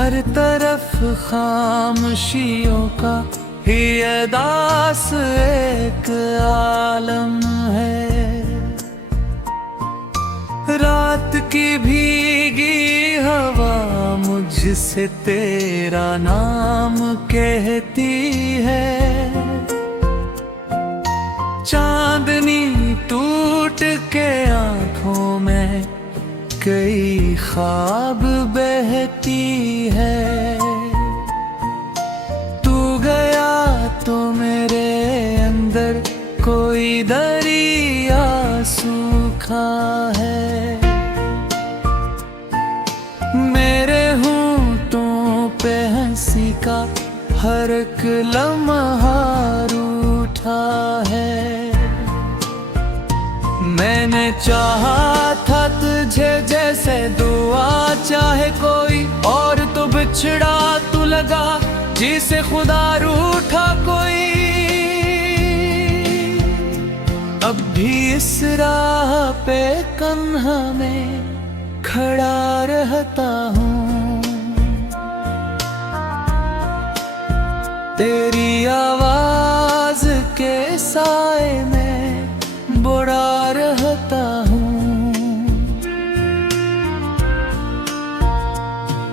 हर तरफ खामोशियों का ही अदास एक आलम है। रात की भीगी हवा मुझसे तेरा नाम कहती है। चांदनी टूट के आंखों में कई ख्वाब बहती है। तू गया तो मेरे अंदर कोई दरिया सूखा है। मेरे होंठों पे हंसी का हर एक लम्हा रूठा है। मैंने चाहा था तुझे जैसे दुआ चाहे कोई, और तो बिछड़ा तू लगा जिसे खुदा रूठा कोई। अब भी इस राह पे कन्हा में खड़ा रहता हूँ। तेरी आवाज के साए में बुरा रहता हूँ।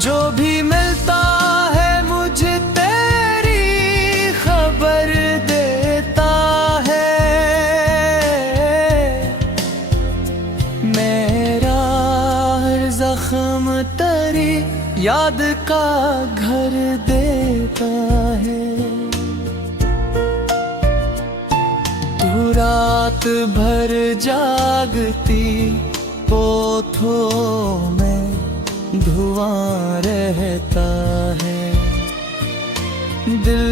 जो भी मिलता है मुझे तेरी खबर देता है। मेरा हर जख्म तेरी याद का घर देता है। रात भर जागती पोथों में धुआं रहता है। दिल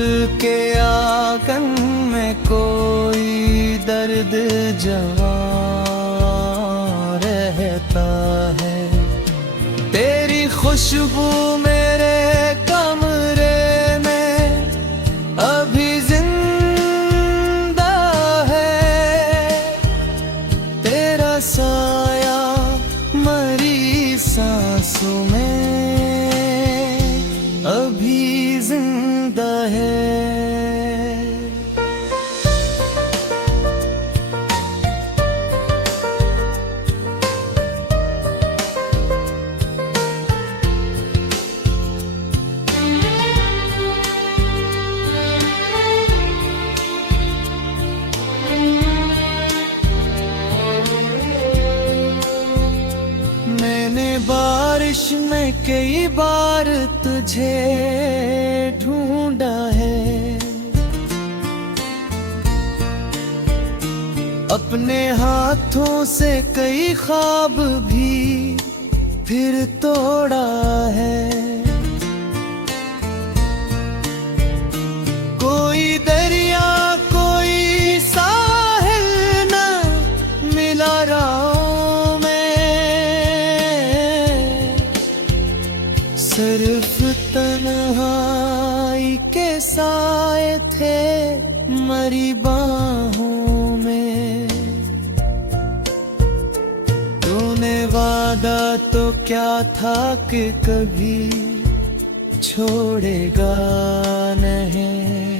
के आंगन में कोई दर्द जवां रहता है। तेरी खुशबू मेरे कमरे में अभी साया मरी सांसों में अभी जिंदा है। बारिश में कई बार तुझे ढूंढा है। अपने हाथों से कई ख्वाब भी फिर तोड़ा है। कोई दरिया कोई साहिल न मिला राहों में। सिर्फ तन्हाई के साए थे मरी बाहों में। तूने वादा तो क्या था कि कभी छोड़ेगा नहीं।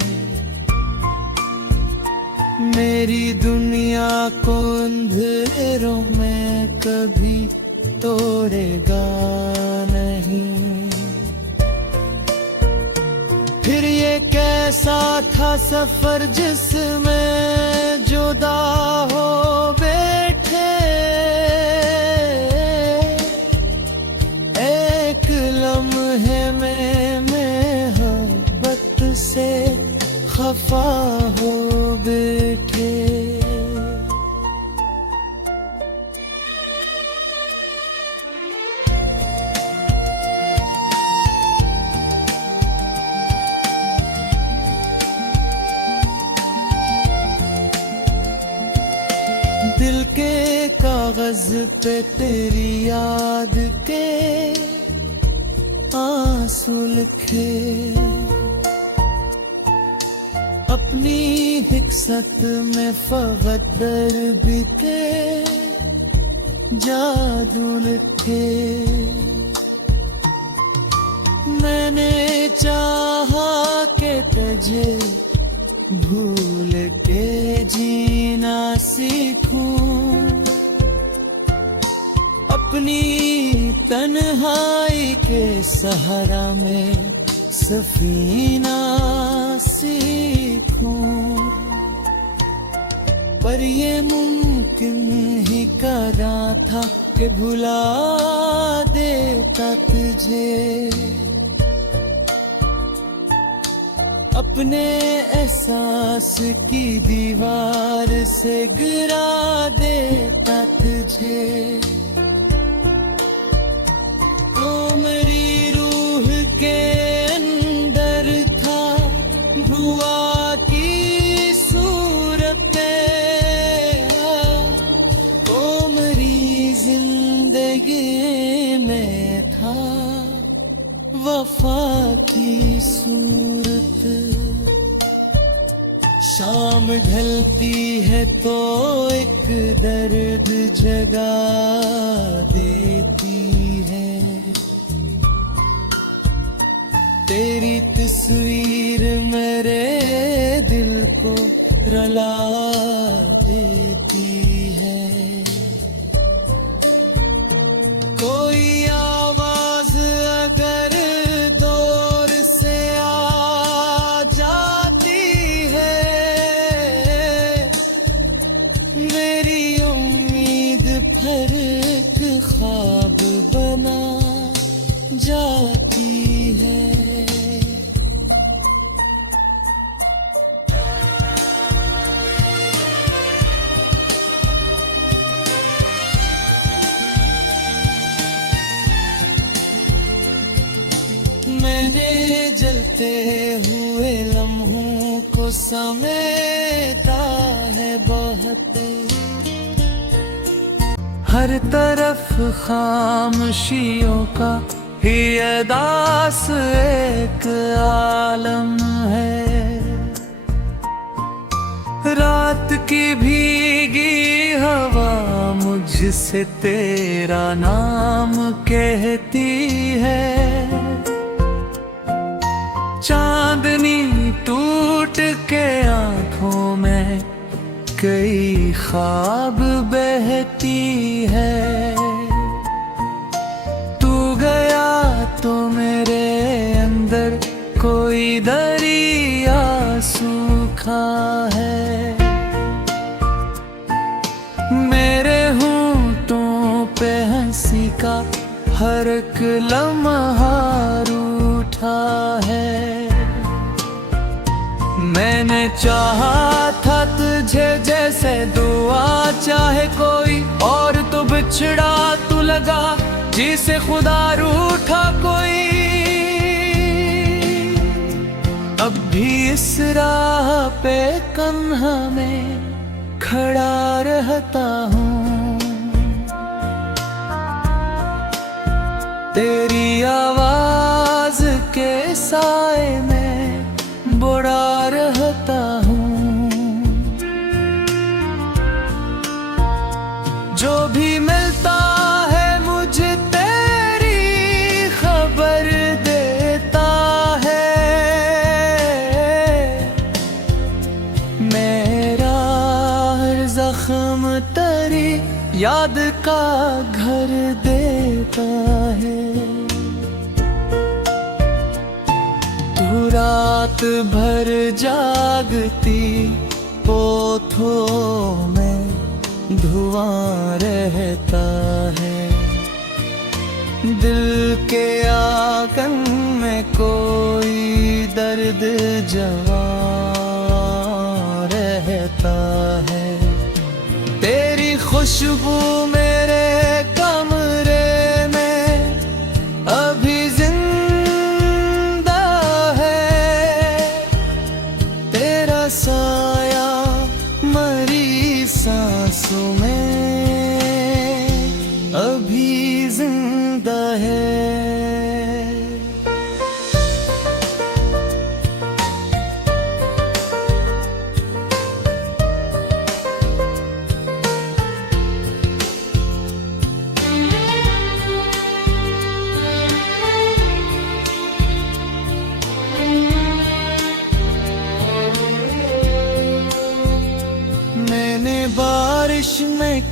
मेरी दुनिया को अंधेरों में कभी तोड़ेगा नहीं। फिर ये कैसा था सफर जिसमें जुदा हो बैठे। एक लम्हे में मोहब्बत से खफा हो बैठे। दिल के कागज पे तेरी याद के आंसू लिखे। अपनी हिकसत में फकत दर्द के जादू लिखे। मैंने चाहा कि तुझे भूल के जीना सीखूं, अपनी तन्हाई के सहारा में सफीना सीखूं। पर ये मुमकिन ही करा था कि भुला देता तुझे, अपने एहसास की दीवार से गिरा देता तुझे। तो मेरी रूह के अंदर था धुआं की सूरत, तो मेरी जिंदगी में था वफा की सूरत। शाम ढलती है तो एक दर्द जगा देती है, तेरी तस्वीर मेरे दिल को रुला देती है। कोई आवाज अगर दूर से आ जाती है, मेरी उम्मीद फिर एक ख्वाब बना जाती है। मैंने जलते हुए लम्हों को समेटा है बहुत, हर तरफ खामोशियों का ही अदास एक आलम है। रात की भीगी हवा मुझसे तेरा नाम कहती है, चांदनी टूट के आंखों में कई ख्वाब बहती है। तू गया तो मेरे अंदर कोई दरिया सूखा है, मेरे होंठों पे हंसी का हर एक लम्हा रूठा है। मैंने चाहा था तुझे जैसे दुआ चाहे कोई, और तो बिछड़ा तू लगा जिसे खुदा रूठा कोई। अब भी इस राह पे कन्हा में खड़ा रहता हूँ, तेरी आवाज के साए में बुरा रहता हूँ। जो भी मिलता है मुझे तेरी खबर देता है, मेरा हर जख्म तेरी याद का घर देता है। रात भर जागती पोथों में धुआं रहता है, दिल के आंगन में कोई दर्द जवां रहता है। तेरी खुशबू मेरे कमरे में अभी साया मरी सांसों में अभी जिंदा है।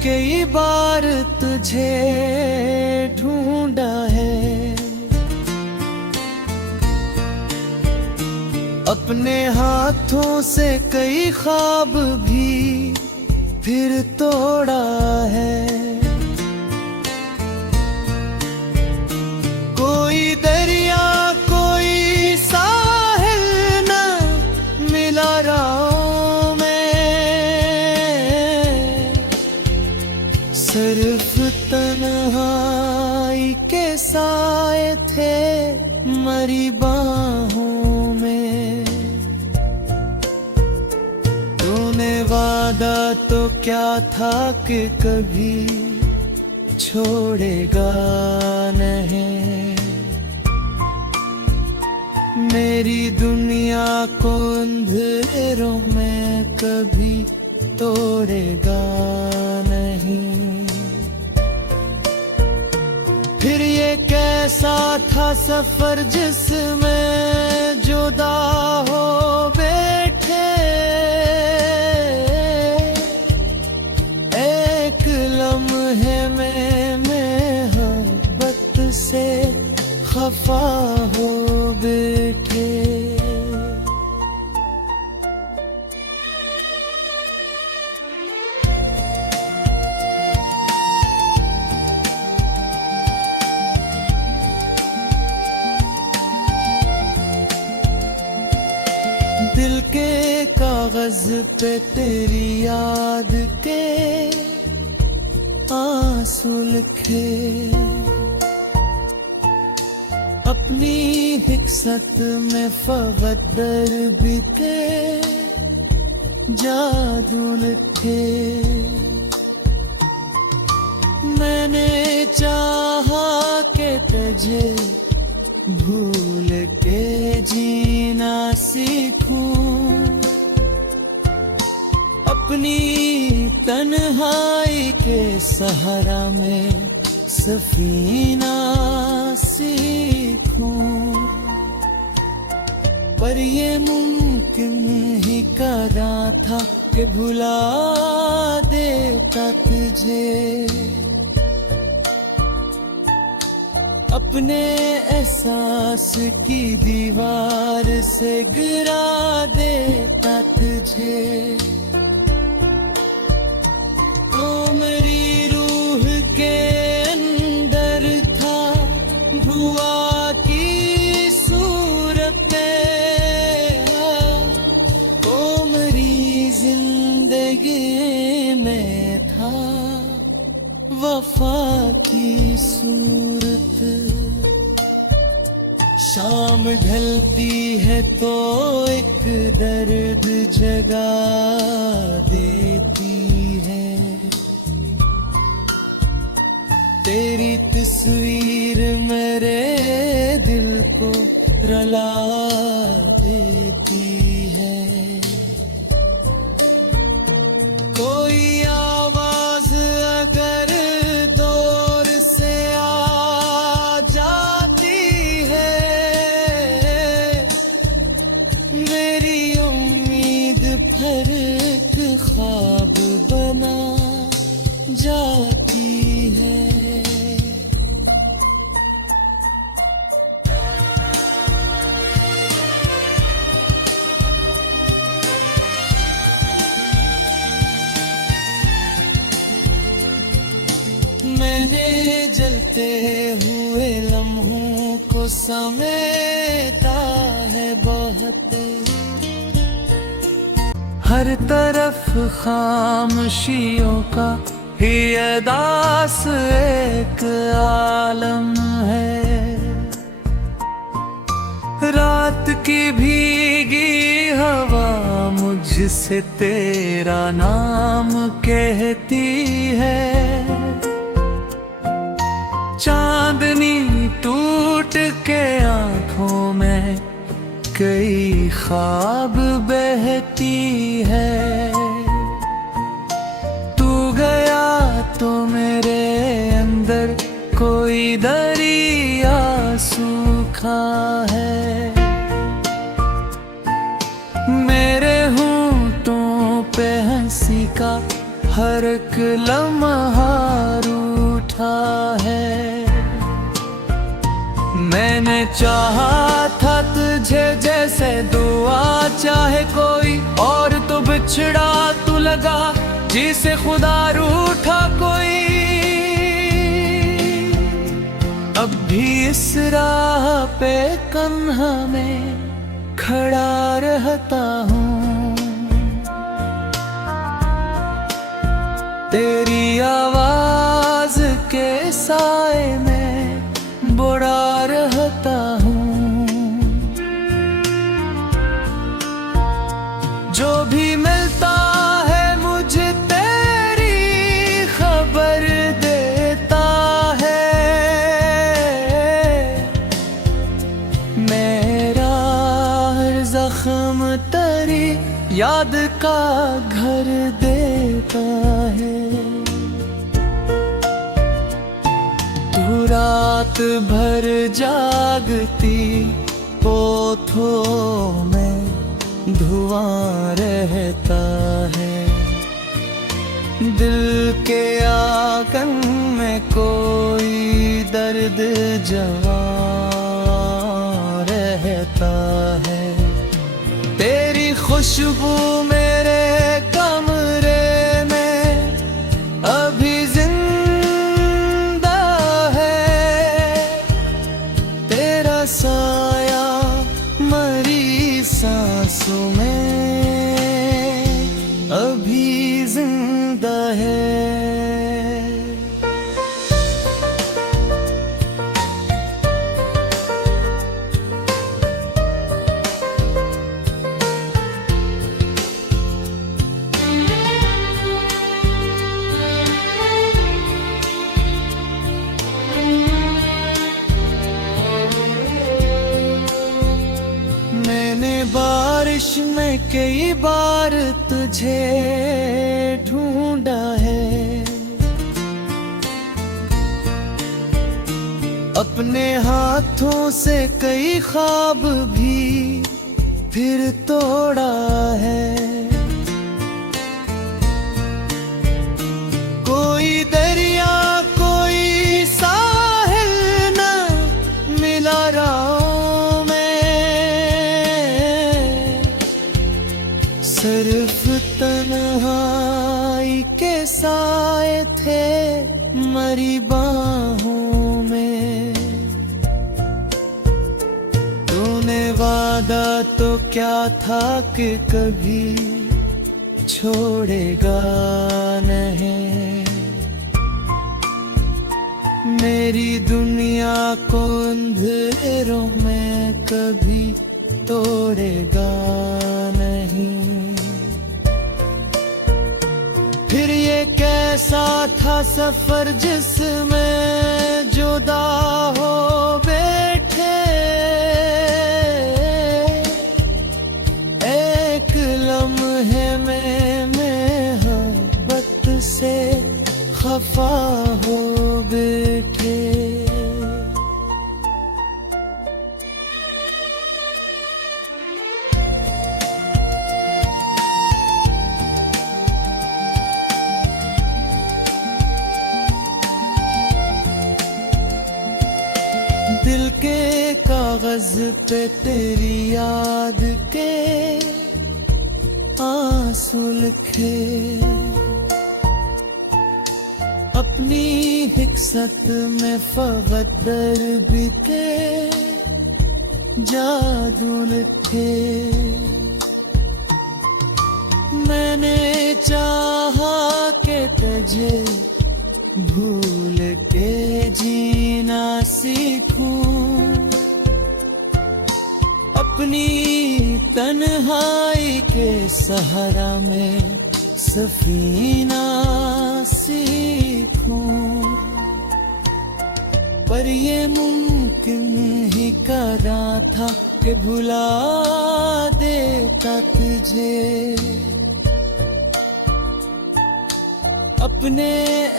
कई बार तुझे ढूंढा है, अपने हाथों से कई ख्वाब भी फिर तोड़ा है। कोई दरिया कोई साहिल न मिला राहों में, सिर्फ तन्हाई के साए थे मरी बाहों में। तूने वादा तो क्या था कि कभी छोड़ेगा नहीं, मेरी दुनिया को अंधेरों में कभी तोड़ेगा नहीं। फिर ये कैसा था सफर जिसमें जुदा हो बैठे, एक लम्हे में मोहब्बत से खफा हो बैठे। दिल के कागज पे तेरी याद के आंसू लिखे, अपनी हिकसत में फकत दर्द के जादू लिखे। मैंने चाहा कि तुझे भूल के जीना सीखूं, अपनी तन्हाई के सहारा में सफीना सीखूं। पर ये मुमकिन ही कदा था कि भुला देता तुझे, अपने एहसास की दीवार से गिरा देता तुझे। तो मेरी रूह के अंदर था धुआं की सूरत, तो मेरी जिंदगी में था वफा की सूरत। शाम ढलती है तो एक दर्द जगा देती है, तेरी तस्वीर मेरे दिल को रुला देती है। कोई आवाज अगर दूर से आ जाती है, मेरी उम्मीद फिर एक ख्वाब बना जाती है। मैंने जलते हुए लम्हों को समेटा है बहुत, हर तरफ खामोशियों का ही अदास एक आलम है। रात की भीगी हवा मुझसे तेरा नाम कहती है, चांदनी टूट के आंखों में कई ख्वाब बहती है। तू गया तो मेरे अंदर कोई दरिया सूखा है, मेरे होंठों पे हंसी का हर एक लम्हा रूठा है। मैंने चाहा था तुझे जैसे दुआ चाहे कोई, और तू बिछड़ा तू लगा जिसे खुदा रूठा कोई। अब भी इस राह पे कन्हा में खड़ा रहता हूँ, तेरी आवाज के साए में बुरा रहता हूँ। जो भी मिलता है मुझे तेरी खबर देता है। मेरा हर जख्म तेरी याद का घर देता है। तू रात भर जागती पोथों में धुआं रहता है। दिल के आंगन में कोई दर्द जवां रहता है। तेरी खुशबू मेरे कमरे में अभी जिंदा है। तेरा साया मरी सांसों में अभी जिंदा है। बारिश में कई बार तुझे ढूंढा है। अपने हाथों से कई ख्वाब भी फिर तोड़ा है। कोई दरिया कोई साहिल न मिला राहों में। सिर्फ तन्हाई के साए थे मरी बाहों में। तूने वादा तो क्या था कि कभी छोड़ेगा नहीं। मेरी दुनिया को अंधेरों में कभी तोड़ेगा नहीं। फिर ये कैसा था सफर जिसमें जुदा हो बैठे। एक लम्हे में मोहब्बत से खफा हो बैठे। दिल के कागज पे तेरी याद के आंसू लिखे। अपनी हिकसत में फकत दर्द के जादू लिखे। मैंने चाहा कि तुझे भूल के जीना सीखूं। अपनी तन्हाई के सहारा में सफीना सीखूं। पर ये मुमकिन ही करा था कि भुला देता तुझे। अपने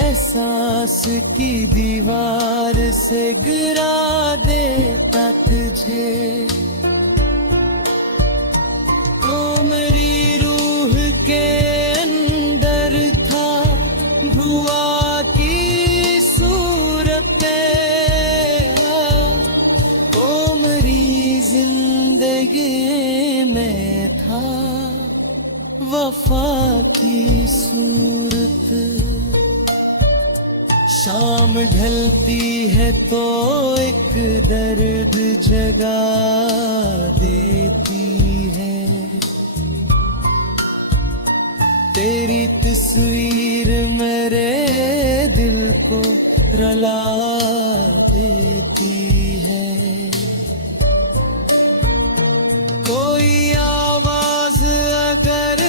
एहसास की दीवार से गिरा देता तुझे। तो मेरी रूह के अंदर था वफा की सूरत, शाम ढलती है तो एक दर्द जगा देती है। तेरी तस्वीर मेरे दिल को रुला देती है। कोई आवाज अगर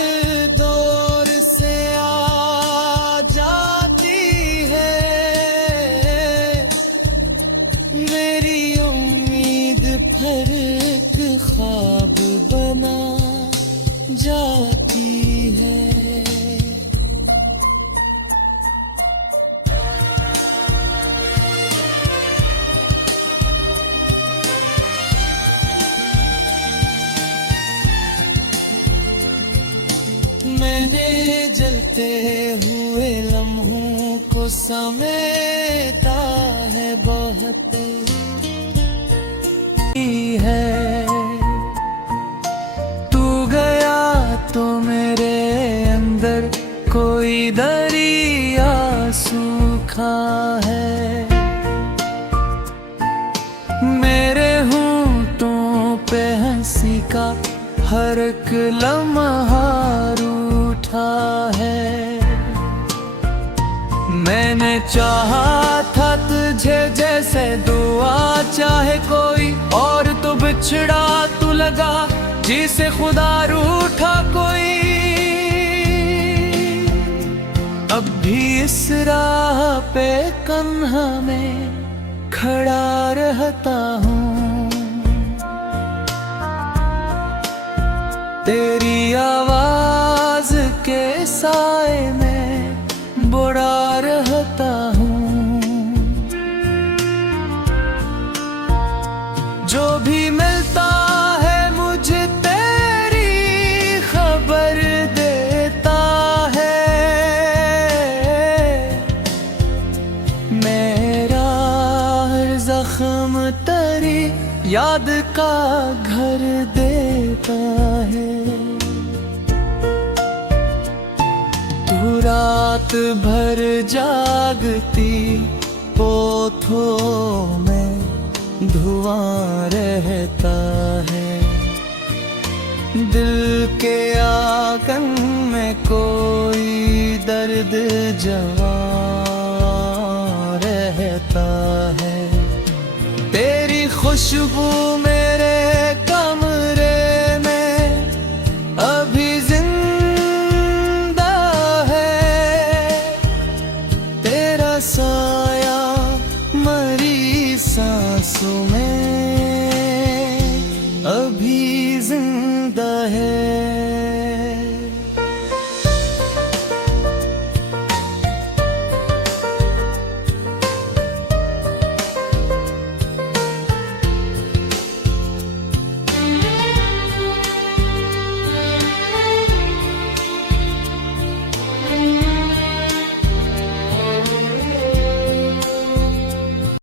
दूर से आ जाती है, मेरी उम्मीद फिर एक ख्वाब बना जाती है। मैंने जलते हुए लम्हों को समेटा है बहुत है। तू गया तो मेरे अंदर कोई दरिया सूखा है। मेरे होंठों पे हंसी का हर एक लम्हा रूठा है। मैंने चाहा था तुझे जैसे दुआ चाहे कोई, और तो बिछड़ा तू लगा जिसे खुदा रूठा कोई। अब भी इस राह पे कन्हा में खड़ा रहता हूँ। तेरी आवाज के साए में बुरा रहता हूँ। जो भी मिलता है मुझे तेरी खबर देता है। मेरा हर जख्म तेरी याद का घर देता है। तू रात भर जागती पोथों में धुआं रहता है। दिल के आंगन में कोई दर्द जवां रहता है। तेरी खुशबू मेरे कमरे में अभी जिंदा है। तेरा साया मरी सांसों में अभी जिंदा है।